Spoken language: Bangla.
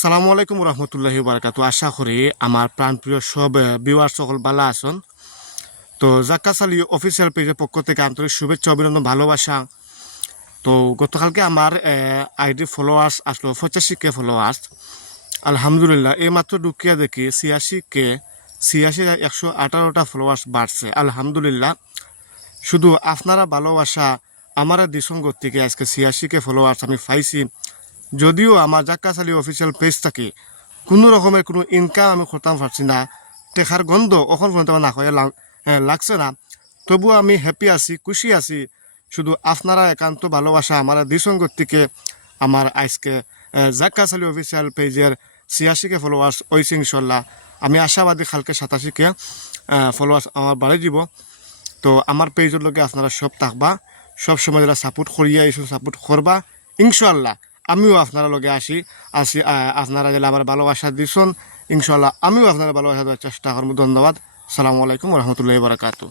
আসসালামু আলাইকুম রহমতুল্লাহি বারাকাতু। আশা করি আমার প্রাণপ্রিয় সব ভিউয়ার সকল ভালো আছেন। তো জাক্কাস আলী অফিসিয়াল পেজের পক্ষ থেকে আন্তরিক শুভেচ্ছা অভিনন্দন ভালোবাসা। তো গতকালকে আমার আইডি ফলোয়ার্স আসলো 85K ফলোয়ার্স। আলহামদুলিল্লাহ এই মাত্র ঢুকিয়া দেখি 118টা ফলোয়ার্স বাড়ছে। আলহামদুলিল্লাহ, শুধু আপনারা ভালোবাসা আমার দিসঙ্গত থেকে আজকে 86K ফলোয়ার্স আমি পাইছি। যদিও আমার জাক্কাস আলী অফিসিয়াল পেজ থেকে কোনো রকমের কোনো ইনকাম আমি করতাম পারছি না, টেকার গন্ধ এখন পর্যন্ত আমার না হয়ে লাগছে না, তবুও আমি হ্যাপি আছি, খুশি আছি। শুধু আপনারা একান্ত ভালোবাসা আমার দিসঙ্গত থেকে আমার আজকে জাক্কাস আলী অফিসিয়াল পেজের 86K ফলোয়ার্স হয়েছে। ইনশাল্লাহ আমি আশাবাদী কালকে 87K ফলোয়ার্স আমার বাড়ি দিব। তো আমার পেজের লগে আপনারা সব থাকবা, সব সময় যারা সাপোর্ট করিয়া এসে সাপোর্ট করবা। ইনশাল্লাহ আমিও আপনারা লগে আসি আপনারা যেন আমার ভালোবাসা দিচ্ছেন, ইনশাল্লাহ আমিও আপনারা ভালোবাসা দেওয়ার চেষ্টা করবো। ধন্যবাদ। আসসালামু আলাইকুম রহমতুল্লাহি বারাকাতু।